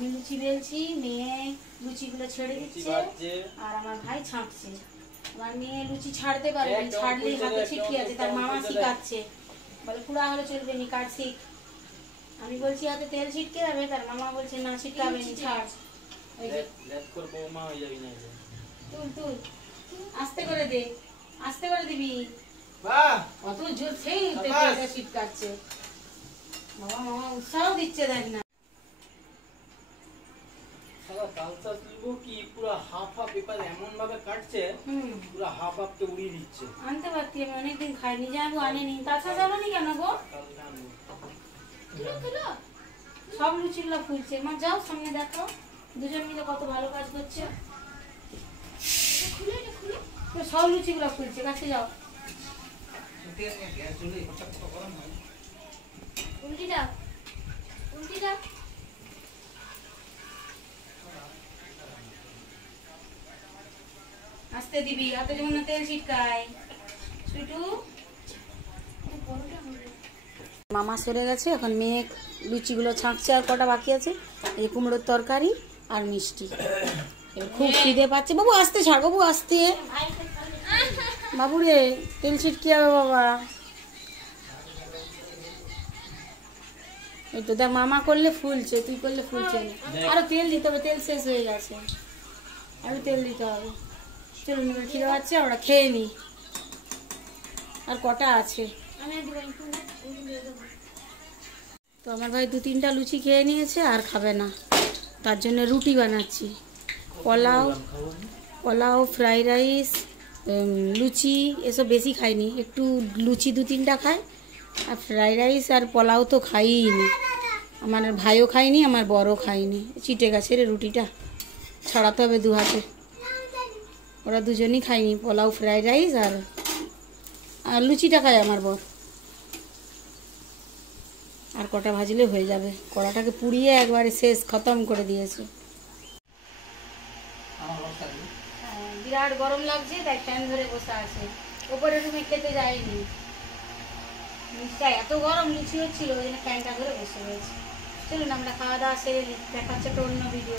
আমি লুচি বেলছি, মেয়ে লুচিগুলো ছেড়ে দিচ্ছে আর আমার ভাই ছাঁকছে। আমার মেয়ে লুচি ছাড়তে পারে, ছাড়লেই হাতে ছিটকে আছে, তার মামা শিখাচ্ছে, বলে পুরা হলে চলবে নি, কাট শিখ। আমি বলছি হাতে তেল ছিটকে যাবে, তার মামা বলছে না ছিটকাবে নি, ছাড়। তুল তুল, আস্তে করে দে, আস্তে করে দিবি, অত জোর সেই ছিটকাচ্ছে। বাবা মামা উৎসাহ দিচ্ছে, দেখ না। আনতে পারতি, আমি অনেকদিন খাইনি, যাবো আনেনি। তাছাড়া যাবনি কেন গো? সব লুচিগুলো ফুলছে। মা যাও সামনে দেখো, দুজন মিলে কত ভালো কাজ করছে। সব লুচিগুলো ফুলছে, কাছে যাও। উল্টি দাও, উল্টি দাও। আস্তে দিবি, হাতে যেমন না তেল ছিটকায়। মামা সরে গেছে, এখন মেয়ে লুচিগুলো ছাঁকছে, আর কটা বাকি আছে। এই কুমড়োর তরকারি আর মিষ্টি। খুব খিদে পাচ্ছে। বাবু আস্তে ছাড়, বাবু আস্তে। বাবু রে, তেল ছিটকে যাবে বাবা। এই তো দেখ, মামা করলে ফুলছে, তুই করলে ফুলছে না। আরো তেল দিতে হবে, তেল শেষ হয়ে গেছে, আরো তেল দিতে হবে। চলুন, খিদে পাচ্ছে, আমরা খেয়ে নি। আর কটা আছে? তো আমার ভাই 2-3টা লুচি খেয়ে নিয়েছে, আর খাবে না, তার জন্য রুটি বানাচ্ছি। পোলাও, ফ্রাইড রাইস, লুচি এসব বেশি খাইনি, একটু লুচি 2-3টা খায়। আর ফ্রাইড রাইস আর পোলাও তো খাইনি, আমার ভাইও খায়নি, আমার বড়ও খায়নি। চিটে গেছে রে রুটিটা, ছাড়াতে হবে 2 হাতে। ওরা দুজনই খায়নি, পোলাও ফ্রাইড রাইস আর লুচিটা খায় আমার বর। আর কটা ভাজলে হয়ে যাবে। কড়াটাকে পুড়িয়ে একবারে শেষ খতম করে দিয়েছে। বিরাট গরম লাগছে, তাই ফ্যান ধরে বসে আছে। ওপরে রুমে খেতে যায়নি, নিশ্চয় এত গরম লুচি হচ্ছিল, ওই জন্য ফ্যানটা ধরে বসে রয়েছে। চলুন আমরা খাওয়া দাওয়া সেরে দেখা হচ্ছে তো অন্য ভিডিও।